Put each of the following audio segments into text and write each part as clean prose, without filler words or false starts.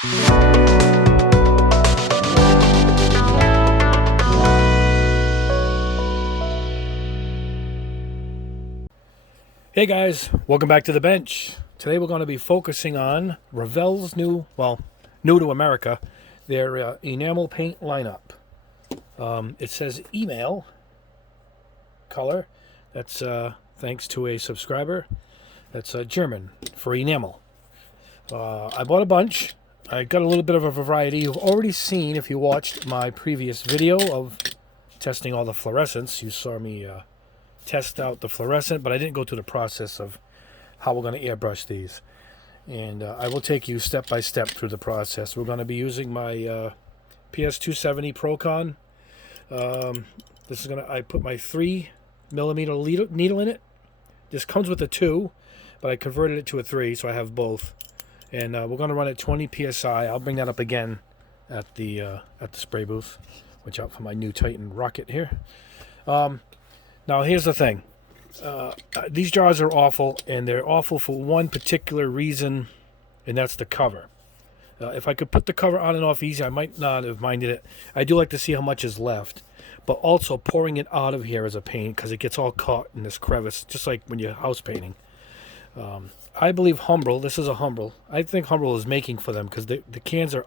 Hey guys, welcome back to the bench. Today we're going to be focusing on Revell's new to America, their enamel paint lineup. It says email color. That's thanks to a subscriber. That's German for enamel. I bought a bunch. I got a little bit of a variety. You've already seen, if you watched my previous video of testing all the fluorescents, you saw me test out the fluorescent, but I didn't go through the process of how we're going to airbrush these. And I will take you step by step through the process. We're going to be using my PS270 Procon. This is I put my 3mm needle in it. This comes with a 2, but I converted it to a 3, so I have both. And we're going to run at 20 psi. I'll bring that up again at the spray booth. Watch out for my new Titan rocket here. Now here's the thing. These jars are awful, and they're awful for one particular reason, and that's the cover. If I could put the cover on and off easy, I might not have minded it. I do like to see how much is left, but also pouring it out of here is a pain because it gets all caught in this crevice, just like when you're house painting. I believe Humbrol, this is a Humbrol. I think Humbrol is making for them because the cans they're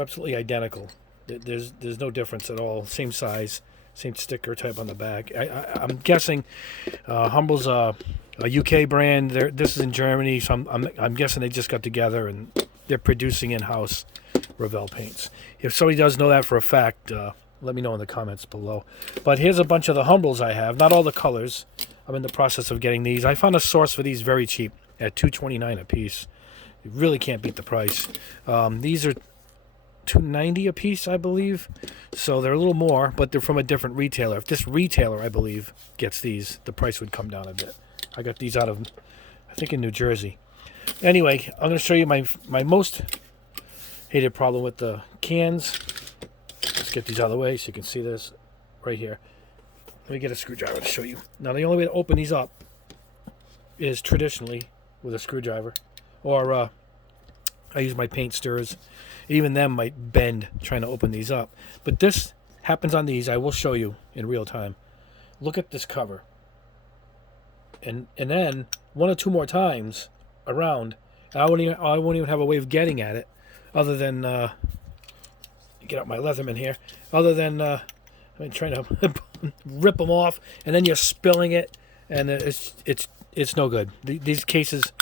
absolutely identical. There's no difference at all. Same size. Same sticker type on the back. I'm guessing Humbrol's a UK brand. This is in Germany, so I'm guessing they just got together and they're producing in-house Revell paints. If somebody does know that for a fact, let me know in the comments below. But here's a bunch of the Humbrol's I have. Not all the colors. I'm in the process of getting these. I found a source for these very cheap at $2.29 a piece. You really can't beat the price. These are $2.90 a piece, I believe. So they're a little more, but they're from a different retailer. If this retailer, I believe, gets these, the price would come down a bit. I got these out of, I think, in New Jersey. Anyway, I'm going to show you my most hated problem with the cans. Let's get these out of the way so you can see this right here. Let me get a screwdriver to show you. Now, the only way to open these up is traditionally with a screwdriver, or I use my paint stirrers. Even them might bend trying to open these up. But this happens on these. I will show you in real time. Look at this cover. And then one or two more times around. I won't even have a way of getting at it other than get out my Leatherman here. Other than I'm trying to rip them off, and then you're spilling it, and it's no good. These cases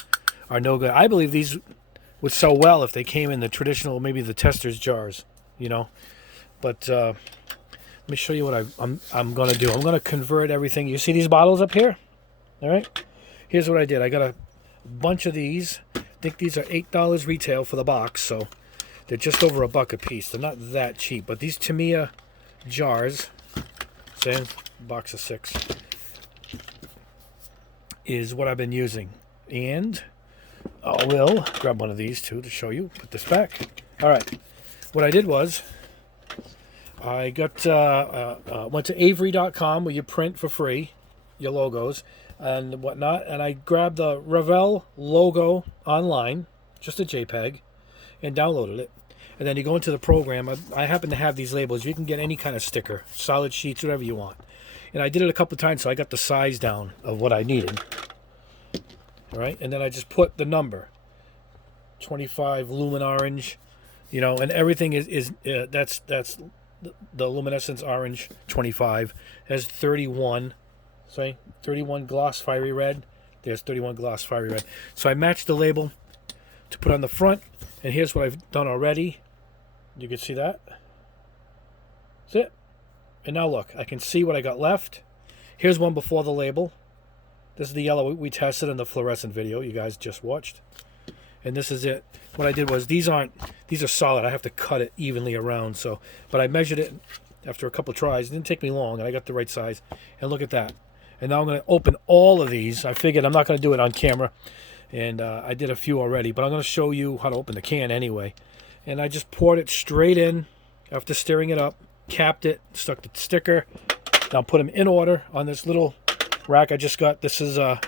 are no good. I believe these would sell well if they came in the traditional, maybe the tester's jars, you know. But let me show you what I'm going to do. I'm going to convert everything. You see these bottles up here? All right. Here's what I did. I got a bunch of these. I think these are $8 retail for the box, so they're just over $1 a piece. They're not that cheap. But these Tamiya jars, say box of 6, is what I've been using. And I will grab one of these too to show you. Put this back. All right. What I did was I got went to Avery.com where you print for free your logos and whatnot, and I grabbed the Revell logo online, just a JPEG, and downloaded it. And then you go into the program. I happen to have these labels. You can get any kind of sticker, solid sheets, whatever you want. And I did it a couple of times, so I got the size down of what I needed. All right, and then I just put the number 25 lumen orange, you know, and everything is that's the luminescence orange 25 has 31, say 31 gloss fiery red. There's 31 gloss fiery red. So I matched the label to put on the front, and here's what I've done already. You can see that. That's it. And now look, I can see what I got left. Here's one before the label. This is the yellow we tested in the fluorescent video you guys just watched. And this is it. What I did was these are solid. I have to cut it evenly around. But I measured it after a couple of tries. It didn't take me long, and I got the right size. And look at that. And now I'm going to open all of these. I figured I'm not going to do it on camera. And I did a few already, but I'm going to show you how to open the can anyway. And I just poured it straight in after stirring it up, capped it, stuck the sticker. Now put them in order on this little rack I just got. This is a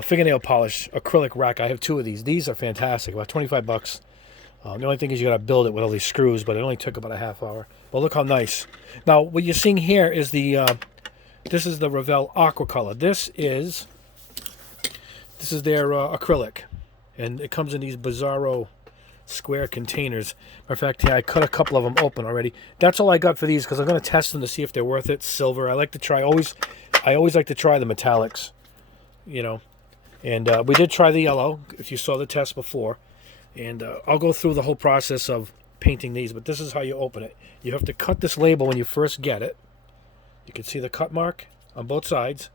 fingernail polish acrylic rack. I have 2 of these. These are fantastic, about 25 bucks. The only thing is you got to build it with all these screws, but it only took about a half hour. But look how nice. Now, what you're seeing here is this is the Revell Aqua Color. This is their acrylic, and it comes in these bizarro square containers. Matter of fact, yeah, I cut a couple of them open already. That's all I got for these because I'm going to test them to see if they're worth it. Silver. I like to try I always like to try the metallics, you know. And we did try the yellow, if you saw the test before. And I'll go through the whole process of painting these, but this is how you open it. You have to cut this label when you first get it. You can see the cut mark on both sides.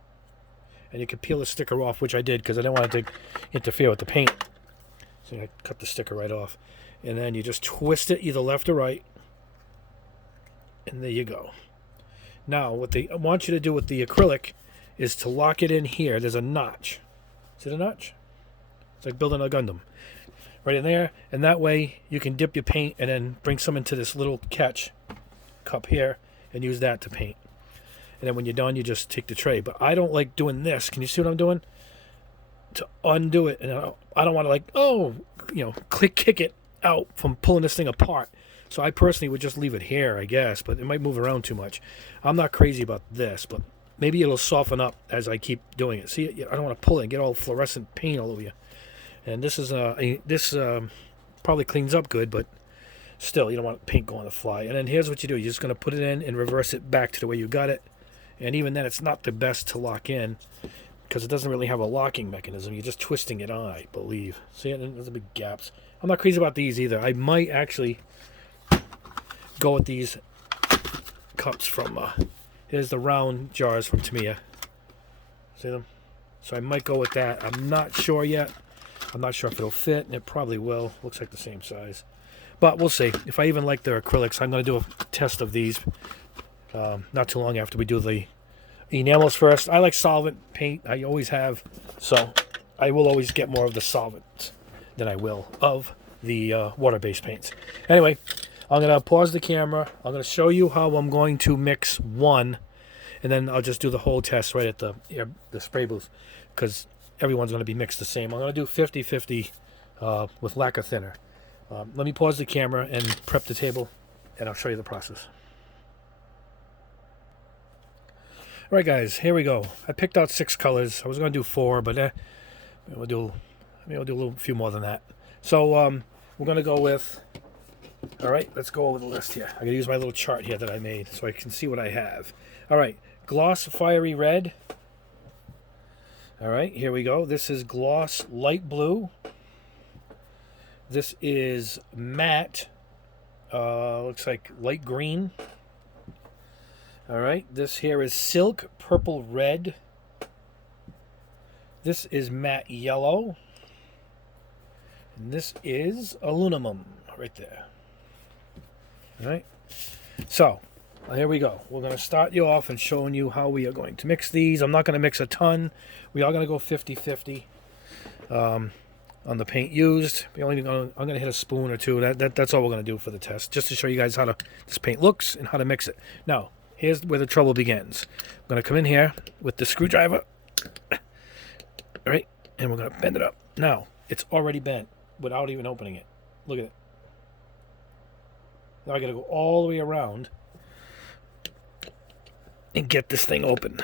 And you can peel the sticker off, which I did because I didn't want it to interfere with the paint. So I cut the sticker right off. And then you just twist it either left or right. And there you go. Now, what they want you to do with the acrylic is to lock it in here. There's a notch. See the notch? It's like building a Gundam. Right in there. And that way you can dip your paint and then bring some into this little catch cup here and use that to paint. And then when you're done, you just take the tray. But I don't like doing this. Can you see what I'm doing? To undo it. And I don't want to kick it out from pulling this thing apart. So I personally would just leave it here, I guess. But it might move around too much. I'm not crazy about this, but maybe it'll soften up as I keep doing it. See, I don't want to pull it and get all fluorescent paint all over you. And this is probably cleans up good, but still, you don't want paint going to fly. And then here's what you do. You're just going to put it in and reverse it back to the way you got it. And even then, it's not the best to lock in because it doesn't really have a locking mechanism. You're just twisting it on, I believe. See, there's big gaps. I'm not crazy about these either. I might actually go with these cups from, here's the round jars from Tamiya. See them? So I might go with that. I'm not sure yet. I'm not sure if it'll fit, and it probably will. Looks like the same size. But we'll see. If I even like their acrylics, I'm going to do a test of these not too long after we do the enamels first. I like solvent paint. I always have. So I will always get more of the solvent than I will of the water-based paints. Anyway, I'm going to pause the camera. I'm going to show you how I'm going to mix one, and then I'll just do the whole test right at the spray booth because everyone's going to be mixed the same. I'm going to do 50-50 with lacquer thinner. Let me pause the camera and prep the table, and I'll show you the process. All right, guys, here we go. I picked out 6 colors. I was going to do 4, but maybe I'll do a few more than that. So we're going to go with, all right, let's go over the list here. I'm going to use my little chart here that I made so I can see what I have. All right, gloss fiery red. All right, here we go. This is gloss light blue. This is matte, looks like light green. All right, this here is silk purple red. This is matte yellow. And this is aluminum right there. All right, so here we go. We're going to start you off and showing you how we are going to mix these. I'm not going to mix a ton. We are going to go 50-50 on the paint used. I'm going to hit a spoon or two. That's all we're going to do for the test, just to show you guys how this paint looks and how to mix it. Now, here's where the trouble begins. I'm going to come in here with the screwdriver. All right, and we're going to bend it up. Now, it's already bent without even opening it. Look at it. Now I got to go all the way around and get this thing open.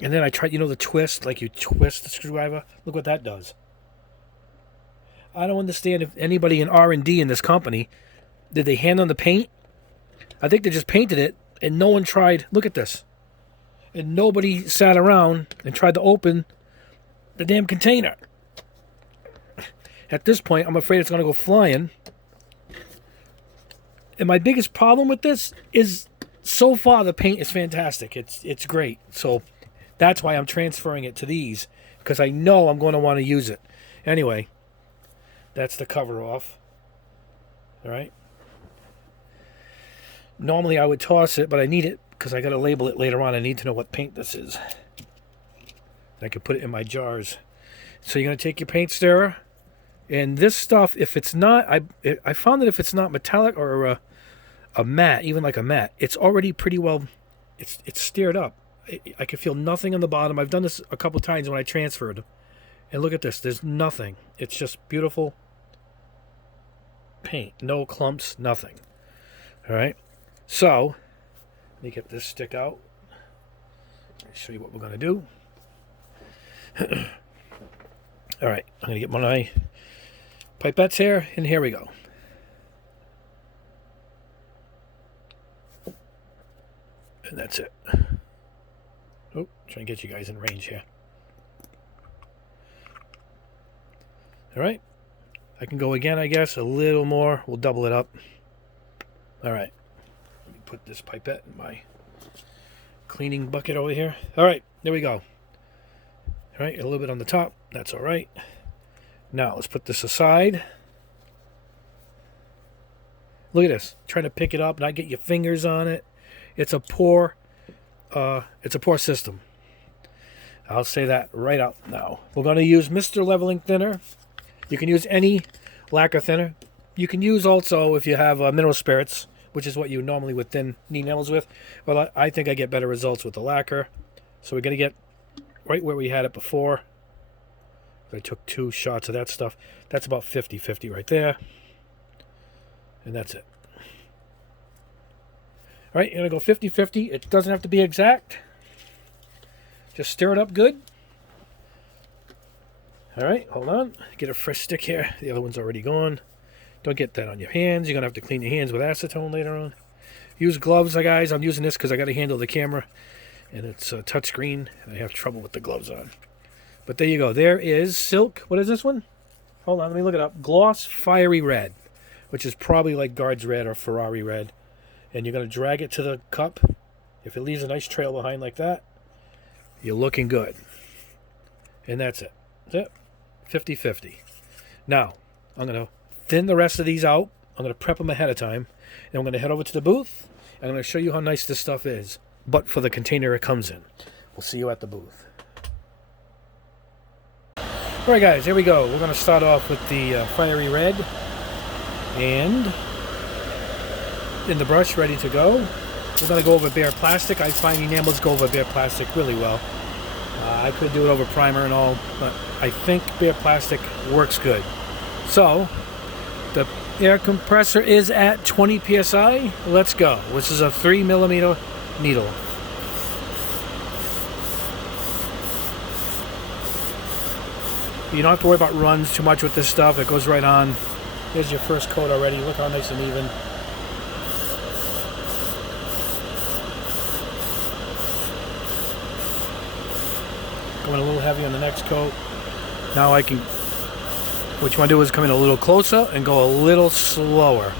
And then I tried, the twist, like you twist the screwdriver. Look what that does. I don't understand if anybody in R&D in this company, did they hand on the paint? I think they just painted it and no one tried. Look at this. And nobody sat around and tried to open the damn container. At this point, I'm afraid it's going to go flying. And my biggest problem with this is, so far the paint is fantastic. It's great. So that's why I'm transferring it to these, because I know I'm going to want to use it. Anyway, that's the cover off. All right. Normally I would toss it, but I need it because I got to label it later on. I need to know what paint this is. I can put it in my jars. So you're going to take your paint stirrer, and this stuff, if it's not, I found that if it's not metallic or a matte, even like a matte, it's already pretty well, it's stirred up. I can feel nothing on the bottom. I've done this a couple times when I transferred, And look at this. There's nothing. It's just beautiful paint. No clumps, nothing. All right. So, let me get this stick out. Let me show you what we're going to do. All right. I'm going to get my pipettes here, and here we go. And that's it. Oh, trying to get you guys in range here. All right. I can go again, I guess. A little more. We'll double it up. All right. Let me put this pipette in my cleaning bucket over here. All right. There we go. All right. A little bit on the top. That's all right. Now, let's put this aside. Look at this. Trying to pick it up, not get your fingers on it. It's a poor system. I'll say that right out now. We're going to use Mr. Leveling Thinner. You can use any lacquer thinner. You can use also, if you have mineral spirits, which is what you normally would thin enamels with. Well, I think I get better results with the lacquer. So we're going to get right where we had it before. I took 2 shots of that stuff. That's about 50-50 right there. And that's it. All right, you're going to go 50-50. It doesn't have to be exact. Just stir it up good. All right, hold on. Get a fresh stick here. The other one's already gone. Don't get that on your hands. You're going to have to clean your hands with acetone later on. Use gloves, guys. I'm using this because I got to handle the camera. And it's a touchscreen, and I have trouble with the gloves on. But there you go. There is Silk. What is this one? Hold on, let me look it up. Gloss Fiery Red, which is probably like Guards Red or Ferrari Red. And you're going to drag it to the cup. If it leaves a nice trail behind like that, you're looking good. And that's it. That's it. 50-50. Now, I'm going to thin the rest of these out. I'm going to prep them ahead of time. And I'm going to head over to the booth. And I'm going to show you how nice this stuff is. But for the container it comes in. We'll see you at the booth. Alright guys, here we go. We're going to start off with the Fiery Red. And in the brush, ready to go. We're going to go over bare plastic. I find enamels go over bare plastic really well. I could do it over primer and all, but I think bare plastic works good. So, the air compressor is at 20 psi. Let's go. This is a 3mm needle. You don't have to worry about runs too much with this stuff. It goes right on. Here's your first coat already. Look how nice and even. Going a little heavy on the next coat. Now I can, what you want to do is come in a little closer and go a little slower.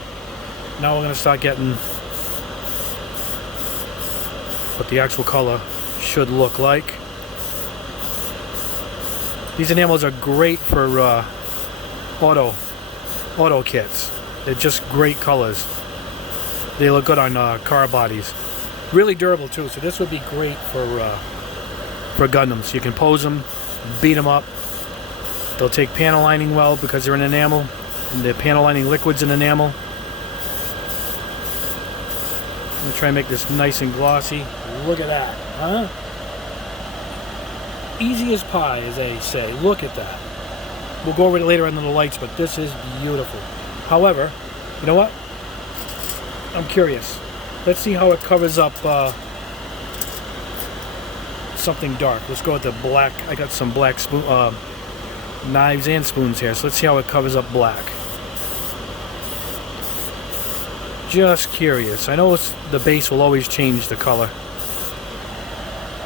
Now we're going to start getting what the actual color should look like. These enamels are great for auto kits. They're just great colors. They look good on car bodies. Really durable too, so this would be great for Gundams. You can pose them, beat them up. They'll take panel lining well because they're in enamel, and the panel lining liquid's in enamel. I'm going to try and make this nice and glossy. Look at that, huh? Easy as pie, as they say. Look at that. We'll go over it later on the lights, but this is beautiful. However, you know what? I'm curious. Let's see how it covers up something dark. Let's go with the black. I got some black spoon, knives and spoons here, so let's see how it covers up black. Just curious. I know the base will always change the color.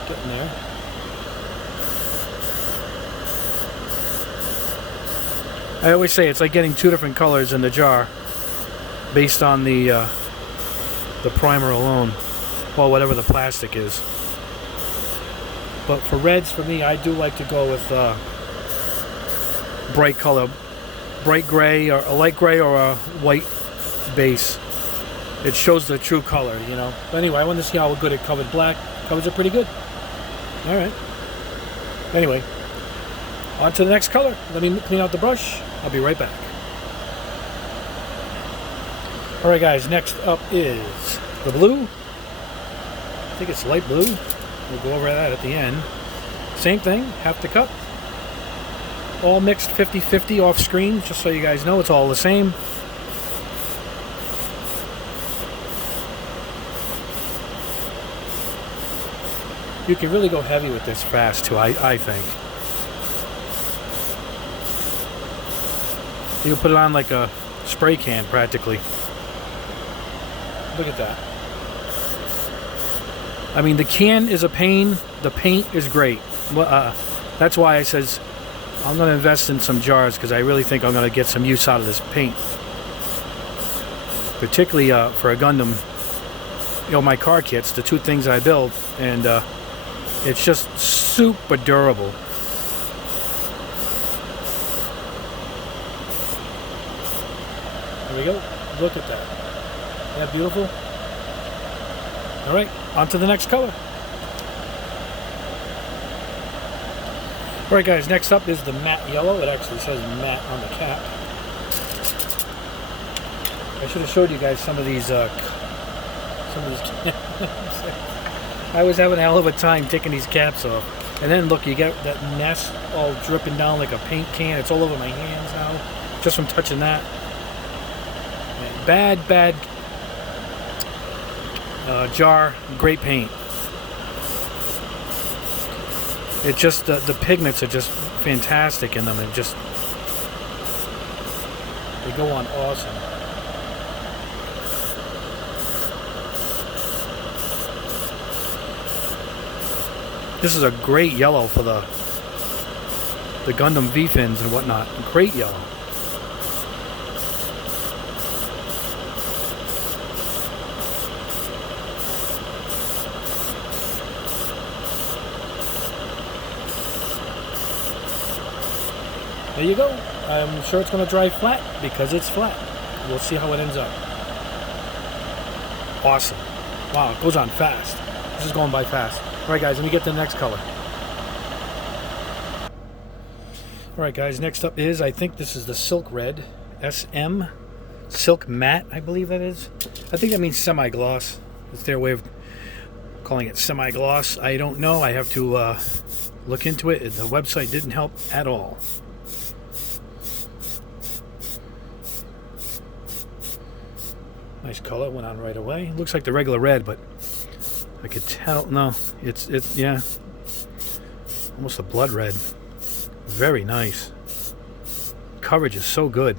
Getting there. I always say it's like getting 2 different colors in the jar based on the primer alone, well, whatever the plastic is. But for reds, for me, I do like to go with bright color, bright gray or a light gray or a white base. It shows the true color, you know. But anyway, I want to see how good it covered black. Covers it pretty good. All right. Anyway, on to the next color. Let me clean out the brush. I'll be right back. All right, guys. Next up is the blue. I think it's light blue. We'll go over that at the end. Same thing. Half the cup. all mixed 50-50 off screen, just so you guys know it's all the same. You can really go heavy with this fast too, I think. You can put it on like a spray can practically. Look at that. I mean, the can is a pain. The paint is great. That's why I says I'm going to invest in some jars, because I really think I'm going to get some use out of this paint. Particularly for a Gundam. You know, my car kits, the two things I build, and it's just super durable. There we go. Look at that. Isn't that beautiful? All right, on to the next color. All right, guys, next up is the matte yellow. It actually says matte on the cap. I should have showed you guys some of these I was having a hell of a time taking these caps off. And then look, you get that mess all dripping down like a paint can. It's all over my hands now, just from touching that. Bad jar, great paint. It just, the pigments are just fantastic in them, and just, they go on awesome. This is a great yellow for the Gundam V-fins and whatnot. Great yellow. There you go. I'm sure it's going to dry flat because it's flat. We'll see how it ends up. Awesome. Wow, it goes on fast. This is going by fast. All right, guys, let me get to the next color. All right, guys, next up is, I think this is the Silk Red. SM. Silk Matte, I believe that is. I think that means semi-gloss. It's their way of calling it semi-gloss. I don't know. I have to look into it. The website didn't help at all. Nice color, went on right away. Looks like the regular red, but I could tell. No, it's yeah, almost a blood red. Very nice. Coverage is so good.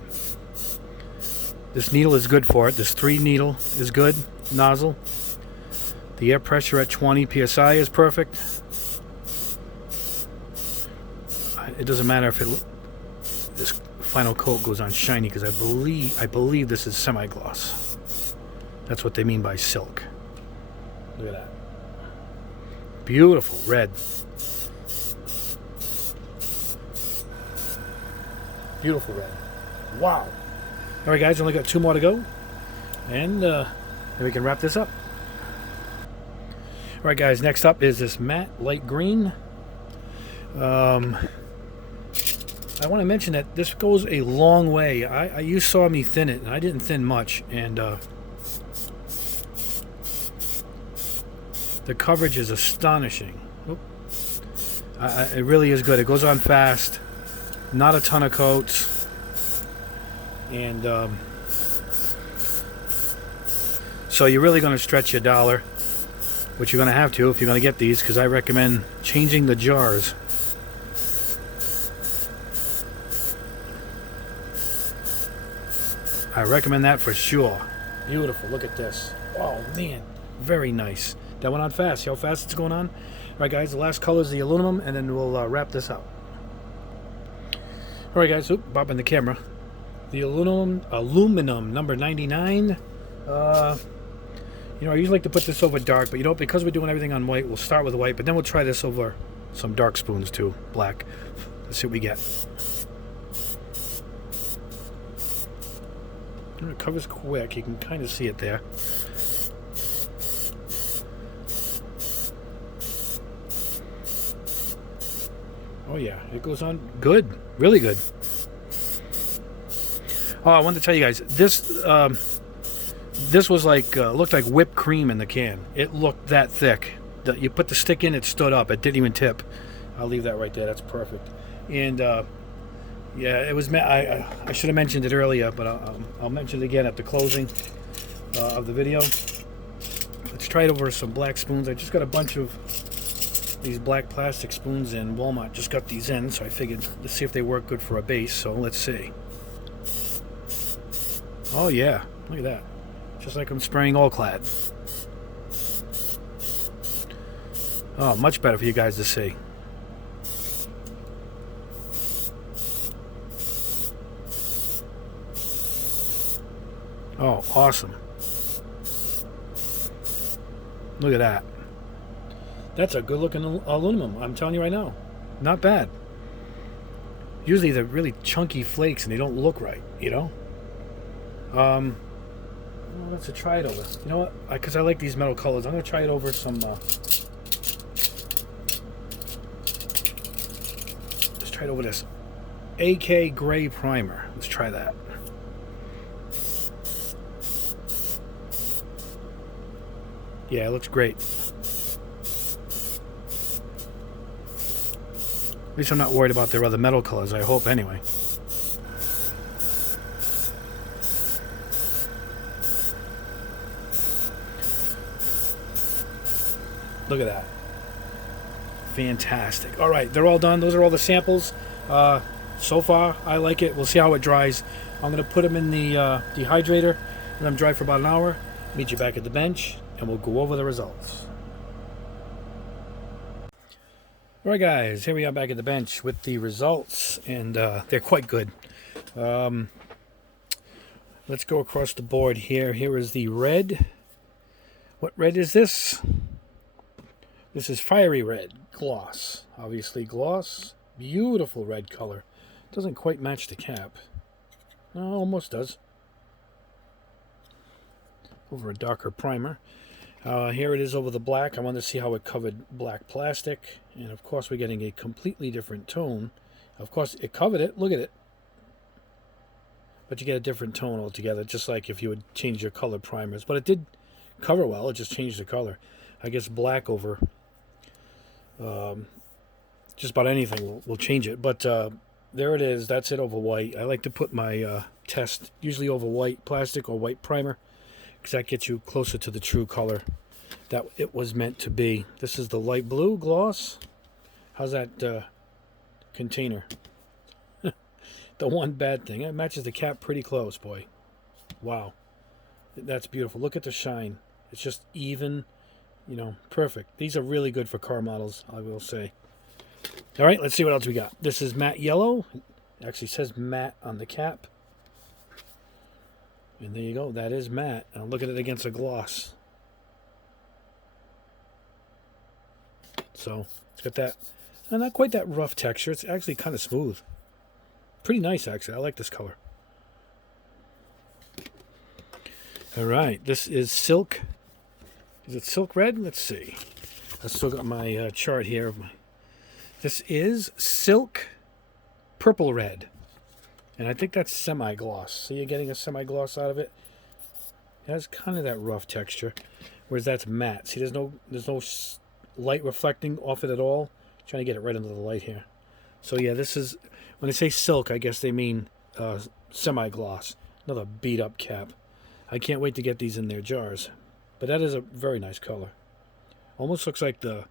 This needle is good for it. This 3 needle is good. Nozzle. The air pressure at 20 psi is perfect. It doesn't matter if this final coat goes on shiny, because I believe this is semi-gloss. That's what they mean by silk. Look at that. Beautiful red. Beautiful red. Wow. All right, guys, only got 2 more to go. And then we can wrap this up. All right, guys, next up is this matte light green. I want to mention that this goes a long way. You saw me thin it, and I didn't thin much. And the coverage is astonishing. It really is good. It goes on fast. Not a ton of coats. And so you're really going to stretch your dollar, which you're going to have to if you're going to get these, because I recommend changing the jars. I recommend that for sure. Beautiful. Look at this. Oh, man. Very nice. That went on fast. See how fast it's going on? All right, guys. The last color is the aluminum, and then we'll wrap this up. All right, guys. Oop, bopping the camera. The aluminum number 99. I usually like to put this over dark, but because we're doing everything on white, we'll start with white, but then we'll try this over some dark spoons too, black. Let's see what we get. It covers quick. You can kind of see it there. Oh yeah, it goes on good, really good. Oh, I wanted to tell you guys, this was like looked like whipped cream in the can. It looked that thick. You put the stick in, it stood up. It didn't even tip. I'll leave that right there. That's perfect. And Yeah, it was. I should have mentioned it earlier, but I'll mention it again at the closing of the video. Let's try it over some black spoons. I just got a bunch of these black plastic spoons in Walmart. Just got these in, so I figured let's see if they work good for a base. So let's see. Oh yeah, look at that. Just like I'm spraying all clad. Oh, much better for you guys to see. Oh, awesome. Look at that. That's a good looking aluminum, I'm telling you right now. Not bad. Usually they're really chunky flakes and they don't look right, you know? Well, let's try it over. You know what? Because I like these metal colors, I'm going to try it over some... let's try it over this AK Gray Primer. Let's try that. Yeah, it looks great. At least I'm not worried about their other metal colors, I hope anyway. Look at that. Fantastic. All right, they're all done. Those are all the samples. So far, I like it. We'll see how it dries. I'm going to put them in the dehydrator, let them dry for about an hour. Meet you back at the bench, and we'll go over the results. All right, guys, here we are back at the bench with the results, and they're quite good. Let's go across the board here. Here is the red. What red is this? This is Fiery Red Gloss. Obviously gloss. Beautiful red color. Doesn't quite match the cap. No, almost does. Over a darker primer. Here it is over the black. I wanted to see how it covered black plastic. And of course we're getting a completely different tone. Of course it covered it. Look at it. But you get a different tone altogether. Just like if you would change your color primers. But it did cover well. It just changed the color. I guess black over just about anything will change it. But there it is. That's it over white. I like to put my test usually over white plastic or white primer, because that gets you closer to the true color that it was meant to be. This is the light blue gloss. How's that container? The one bad thing, it matches the cap pretty close, boy. Wow. That's beautiful. Look at the shine. It's just even, you know, perfect. These are really good for car models, I will say. All right, let's see what else we got. This is matte yellow. It actually says matte on the cap. And there you go. That is matte. Now look at it against a gloss. So it's got that, not quite that rough texture. It's actually kind of smooth. Pretty nice, actually. I like this color. All right. This is Silk. Is it Silk Red? Let's see. I still got my chart here. This is Silk Purple Red. And I think that's semi-gloss. See, you're getting a semi-gloss out of it. It has kind of that rough texture, whereas that's matte. See, there's no light reflecting off it at all. I'm trying to get it right into the light here. So yeah, this is, when they say silk, I guess they mean semi-gloss. Another beat-up cap. I can't wait to get these in their jars. But that is a very nice color. Almost looks like the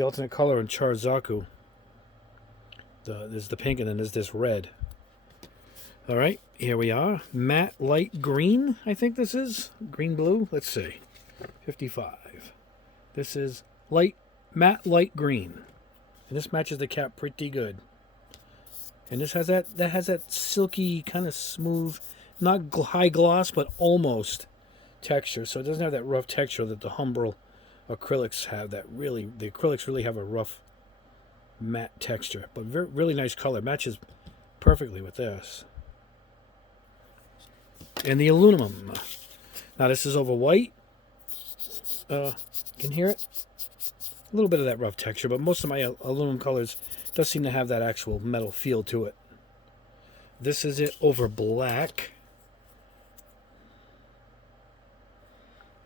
alternate color in Charzaku. There's the pink and then there's this red. All right, here we are. Matte light green, I think this is. Green blue, let's see. 55. This is matte light green. And this matches the cap pretty good. And this has that silky, kind of smooth, not high gloss, but almost texture. So it doesn't have that rough texture that the Humbrol acrylics have. The acrylics really have a rough matte texture. But really nice color. Matches perfectly with this. And the aluminum. Now this is over white. You can hear it? A little bit of that rough texture, but most of my aluminum colors does seem to have that actual metal feel to it. This is it over black.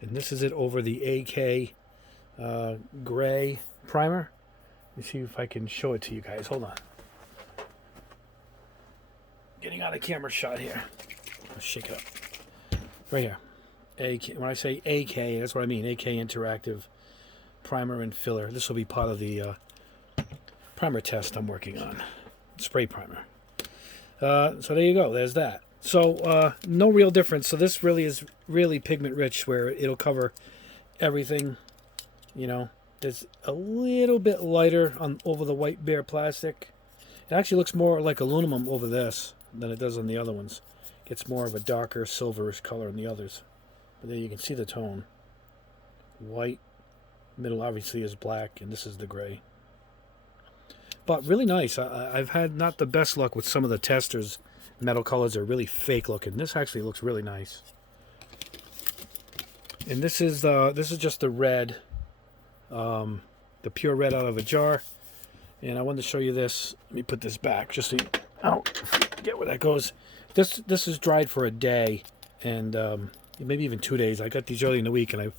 And this is it over the AK gray primer. Let me see if I can show it to you guys. Hold on. getting out of camera shot here. Let's shake it up. Right here. AK, when I say AK, that's what I mean. AK Interactive Primer and Filler. This will be part of the primer test I'm working on. Spray primer. So there you go. There's that. So no real difference. So this really is really pigment rich, where it'll cover everything. You know, it's a little bit lighter on over the white bare plastic. It actually looks more like aluminum over this than it does on the other ones. Gets more of a darker silverish color in the others. But there you can see the tone. White, middle obviously is black, and this is the gray. But really nice. I've had not the best luck with some of the testers. Metal colors are really fake looking. This actually looks really nice. And this is just the red, the pure red out of a jar. And I wanted to show you this. Let me put this back just so you get where that goes. This is dried for a day, and maybe even 2 days. I got these early in the week, and I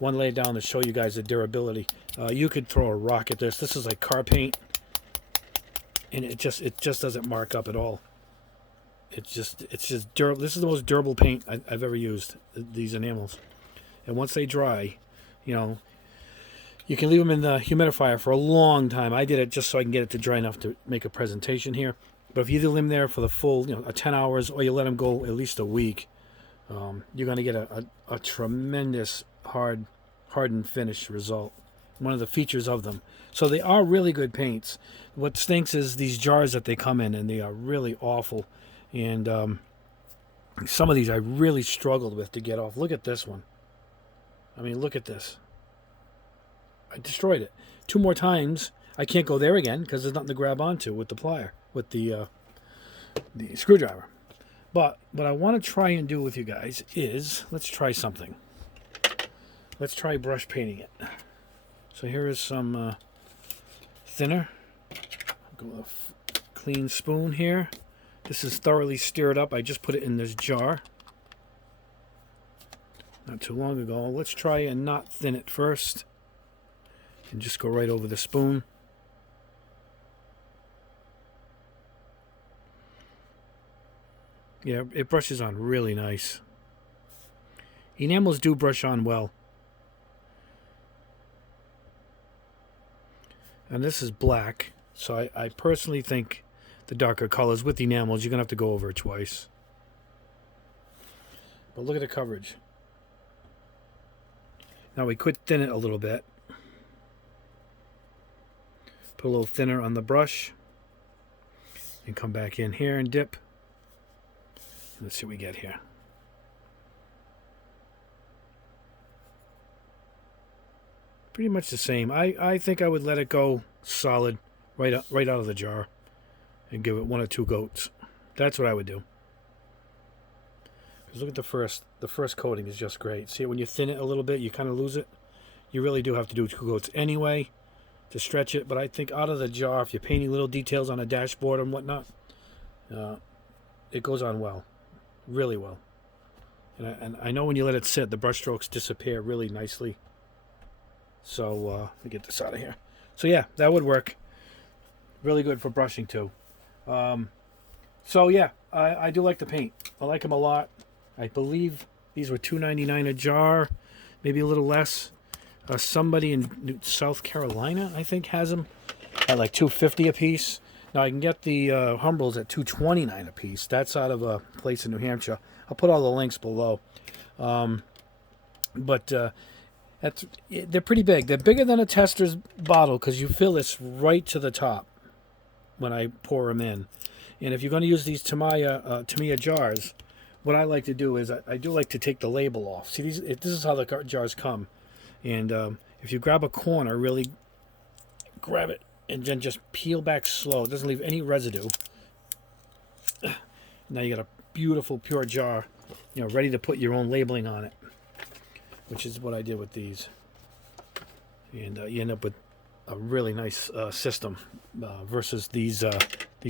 want to lay it down to show you guys the durability. You could throw a rock at this. This is like car paint, and it just doesn't mark up at all. It's just durable. This is the most durable paint I've ever used. These enamels, and once they dry, you know, you can leave them in the humidifier for a long time. I did it just so I can get it to dry enough to make a presentation here. But if you leave them there for the full, 10 hours, or you let them go at least a week, you're going to get a tremendous hardened finish result. One of the features of them. So they are really good paints. What stinks is these jars that they come in, and they are really awful. And some of these I really struggled with to get off. Look at this one. I mean, look at this. I destroyed it 2 more times. I can't go there again because there's nothing to grab onto with the plier, with the screwdriver. But what I want to try and do with you guys is, let's try something. Let's try brush painting it. So here is some thinner. I'll go with a clean spoon here. This is thoroughly stirred up. I just put it in this jar not too long ago. Let's try and not thin it first, and just go right over the spoon. Yeah, it brushes on really nice. Enamels do brush on well. And this is black, so I personally think the darker colors with the enamels, you're going to have to go over it twice. But look at the coverage. Now we could thin it a little bit. Put a little thinner on the brush. And come back in here and dip. Let's see what we get here. Pretty much the same. I think I would let it go solid right out of the jar and give it 1 or 2 goats. That's what I would do. Because look at the first coating is just great. See, when you thin it a little bit, you kind of lose it. You really do have to do 2 coats anyway to stretch it. But I think out of the jar, if you're painting little details on a dashboard and whatnot, it goes on well. Really well. And I know when you let it sit, the brush strokes disappear really nicely. So let me get this out of here. So yeah, that would work. Really good for brushing too. So yeah, I do like the paint. I like them a lot. I believe these were $2.99 a jar, maybe a little less. Somebody in South Carolina, I think, has them at like $2.50 a piece. Now I can get the Humbrels at $2.29 a piece. That's out of a place in New Hampshire. I'll put all the links below. But they're pretty big. They're bigger than a tester's bottle because you fill this right to the top when I pour them in. And if you're going to use these Tamiya jars, what I like to do is I do like to take the label off. See, this is how the jars come. And if you grab a corner, really grab it and then just peel back slow. It doesn't leave any residue. Now you got a beautiful pure jar, ready to put your own labeling on it, which is what I did with these. And you end up with a really nice system versus these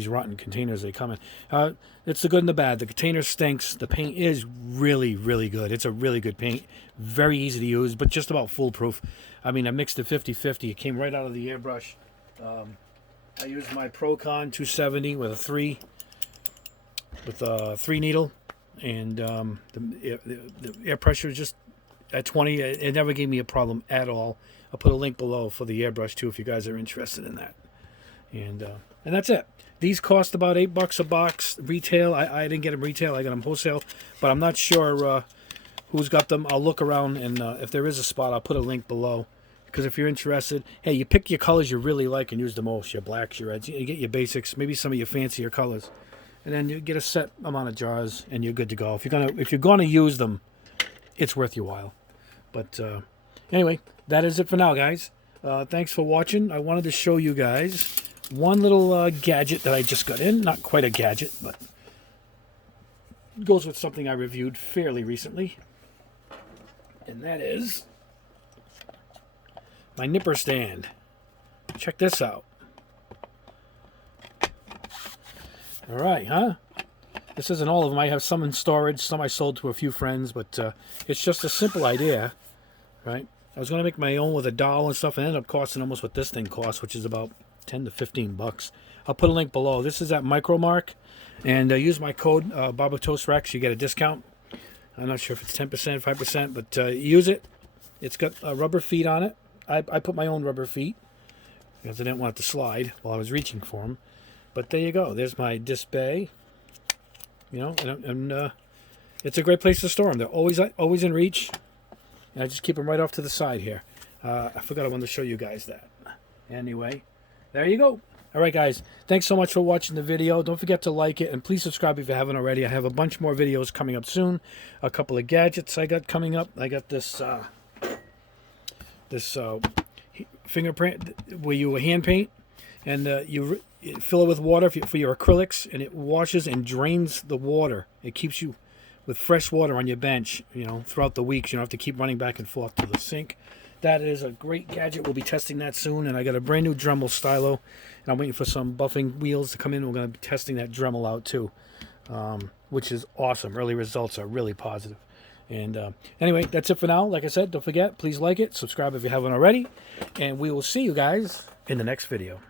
rotten containers they come in. It's the good and the bad. The container stinks. The paint is really, really good. It's a really good paint. Very easy to use, but just about foolproof. I mean, I mixed it 50-50. It came right out of the airbrush. I used my Procon 270 with a 3 with a 3 needle, and the air pressure is just at 20. It never gave me a problem at all. I'll put a link below for the airbrush too if you guys are interested in that. And that's it. These cost about $8 a box retail. I didn't get them retail. I got them wholesale, but I'm not sure who's got them. I'll look around, and if there is a spot, I'll put a link below. Because if you're interested, hey, you pick your colors you really like and use the most. Your blacks, your reds. You get your basics, maybe some of your fancier colors, and then you get a set amount of jars, and you're good to go. If you're gonna use them, it's worth your while. But anyway, that is it for now, guys. Thanks for watching. I wanted to show you guys one little gadget that I just got in. Not quite a gadget, but it goes with something I reviewed fairly recently, and that is my nipper stand. Check this out. All right, huh? This isn't all of them. I have some in storage. Some I sold to a few friends, but it's just a simple idea, right? I was going to make my own with a doll and stuff, and ended up costing almost what this thing costs, which is about 10 to 15 bucks. I'll put a link below. This is at Micromark, and use my code Barbatos-Rex. You get a discount. I'm not sure if it's 10%, 5%, but use it. It's got rubber feet on it. I put my own rubber feet because I didn't want it to slide while I was reaching for them. But there you go. There's my disc bay. You know, and it's a great place to store them. They're always in reach. And I just keep them right off to the side here. I forgot I wanted to show you guys that. Anyway, there you go. All right, guys. Thanks so much for watching the video. Don't forget to like it, and please subscribe if you haven't already. I have a bunch more videos coming up soon. A couple of gadgets I got coming up. I got this fingerprint where you hand paint, and you fill it with water for your acrylics, and it washes and drains the water. It keeps you with fresh water on your bench, you know, throughout the weeks. You don't have to keep running back and forth to the sink. That is a great gadget. We'll be testing that soon. And I got a brand new Dremel stylo, and I'm waiting for some buffing wheels to come in. We're going to be testing that Dremel out too, which is awesome. Early results are really positive. And anyway, that's it for now. Like I said, don't forget, please like it, subscribe if you haven't already, and we will see you guys in the next video.